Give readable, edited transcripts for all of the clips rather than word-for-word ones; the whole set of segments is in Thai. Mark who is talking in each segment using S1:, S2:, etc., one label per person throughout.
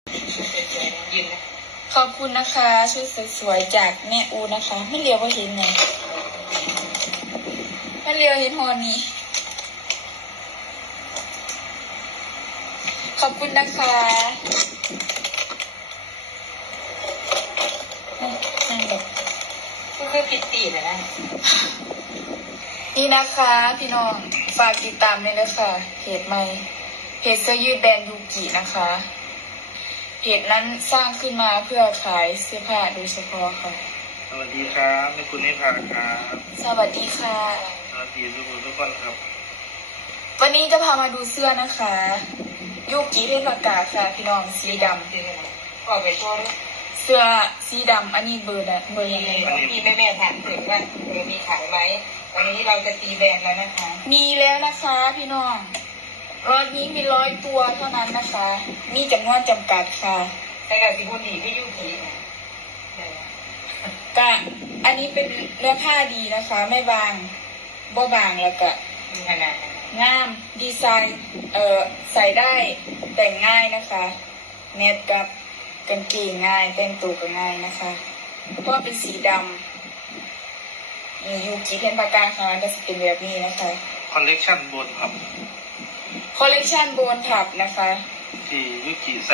S1: ขอบคุณนะคะชุดสวยๆจากแม่อูนะคะไม่เลียวก็เห็นไงไม่เลียวเห็นหอนี้ขอบคุณนะคะนั่งแบบ
S2: ก็คือพิตตี้เลยนะ
S1: นี่นะคะพี่น้องฝากติดตามเลยนะคะเพจใหม่เพจเสื้อยืดแบรนด์ยูกินะคะเพจนั้นสร้างขึ้นมาเพื่อขายเสื้อผ้าโดยเฉพาะค่ะ
S3: สวัสดีครับแม่คุณนิพาครับ
S1: สวัสดีค่ะ
S3: สวัสดีทุกคนครับ
S1: วันนี้จะพามาดูเสื้อนะคะยูกิเทศกาค่ะพี่น้องสีดำ
S2: ก็ไปโชว์
S1: เสื้อสีดำอันนี้เบอร์นะเบอร์ยังไง
S2: พี่แม่ถามถึงว่ามีขายไหมวันนี้เราจะตีแบรนด์แล้วนะคะ
S1: มีแล้วนะคะพี่น้องรถนี้มี100 ตัวเท่านั้นนะคะมีจำนวนจำกัดค่ะ
S2: ใช่กับพี่พูดดีพี่ยูกิ
S1: กะอันนี้เป็นเนื้อผ้าดีนะคะไม่บางบ่บางแล้วก็
S2: ขนาด
S1: งามดีไซน์ใส่ได้แต่งง่ายนะคะเน็ตกับกางเกงง่ายแต่งตัวก็ง่ายนะคะเพราะเป็นสีดำนี่ยูกิเพนปากกาค่ะก็จะเป็นแบบนี้นะคะ
S3: คอลเลกชันบนครับ
S1: คอลเลกชันโบนถับนะคะ
S3: ที่ยูกิใส่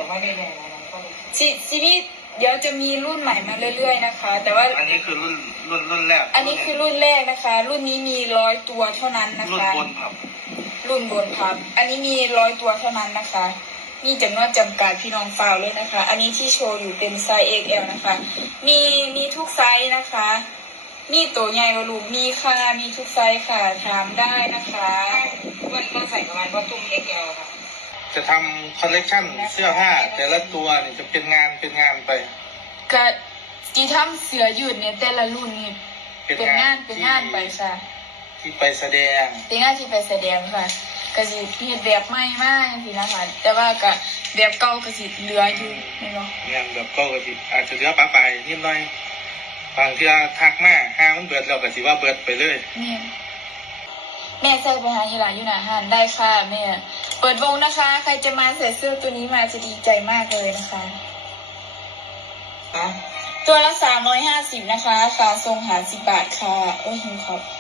S1: ซีนี้เดี๋ยวจะมีรุ่นใหม่มาเรื่อยๆนะคะแต่ว่า
S3: อันนี้คือรุ่นแรก
S1: อันนี้คือรุ่นแรกนะคะรุ่นนี้มี100 ตัวเท่านั้นนะคะ
S3: รุ่นบนผับ
S1: รุ่นบนผับอันนี้มี100 ตัวเท่านั้นนะคะมีจำนวนจำกัดพี่น้องฝ่าเลยนะคะอันนี้ที่โชว์อยู่เป็นไซส์ XL นะคะมีทุกไซส์นะคะมีตัวใหญ่กว่าลูกมีค่ะมีทุกไซส์ค่ะถามได้นะคะ
S2: วันก็ใส่ประมาณว่าตุ้ม XL ค่ะ
S3: จะทำคอลเลกชันเสื้อผ้าแต่ละตัวเนี่ยจะเป็นงานไป
S1: ก็ที่ทำเสื้อยืดเนี่ยแต่ละรุ่นนี่เป็นงานไปค่ะ
S3: ที่ไปแสดง
S1: เป็นงานที่ไปแสดงค่ะก็สิเฮ็ดแบบใหม่มากสินะคะแต่ว่าก็แบบเก่าก็สิเหลืออยู่แม่นบ่
S3: งานแบบเก่าก็สิอาจจะเหลือปะปายนิดหน่อยบางทีทักมาห้ามันเบิดแล้วก็สิว่าเบิดไปเลย
S1: แม่ใส่ไปหาที่ร้านอยู่หน้าห้านได้ค่ะแม่เปิดวงนะคะใครจะมาใส่เสื้อตัวนี้มาจะดีใจมากเลยนะคะตัวละ350นะคะค่าส่ง50 บาทค่ะโอ้ยขอบ